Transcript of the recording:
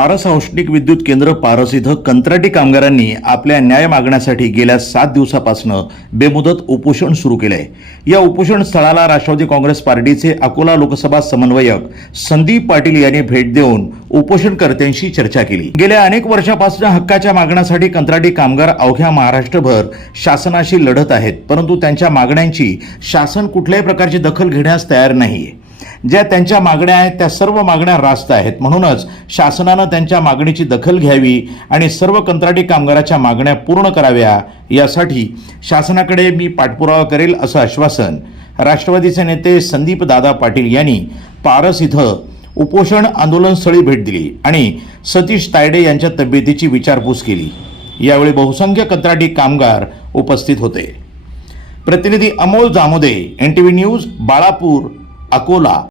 पारस औष्णिक विद्युत केंद्र पारस इथं कंत्राटी कामगारांनी आपल्या न्याय मागण्यासाठी गेल्या सात दिवसापासून बेमुदत उपोषण सुरू केलंय. या उपोषण स्थळाला राष्ट्रवादी काँग्रेस पार्टीचे अकोला लोकसभा समन्वयक संदीप पाटील यांनी भेट देऊन उपोषणकर्त्यांशी चर्चा केली. गेल्या अनेक वर्षापासून हक्काच्या मागण्यासाठी कंत्राटी कामगार अवघ्या महाराष्ट्रभर शासनाशी लढत आहेत परंतु त्यांच्या मागण्यांची शासन कुठल्याही प्रकारची दखल घेण्यास तयार नाहीये. ज्या त्यांच्या मागण्या आहेत त्या सर्व मागण्या रास्त आहेत. म्हणूनच शासनानं त्यांच्या मागणीची दखल घ्यावी आणि सर्व कंत्राटी कामगाराच्या मागण्या पूर्ण कराव्या यासाठी शासनाकडे मी पाठपुरावा करेल असं आश्वासन राष्ट्रवादीचे नेते संदीप दादा पाटील यांनी पारस इथं उपोषण आंदोलनस्थळी भेट दिली आणि सतीश तायडे यांच्या तब्येतीची विचारपूस केली. यावेळी बहुसंख्य कंत्राटी कामगार उपस्थित होते. प्रतिनिधी Amol Jamode N T V news Balapur Akola.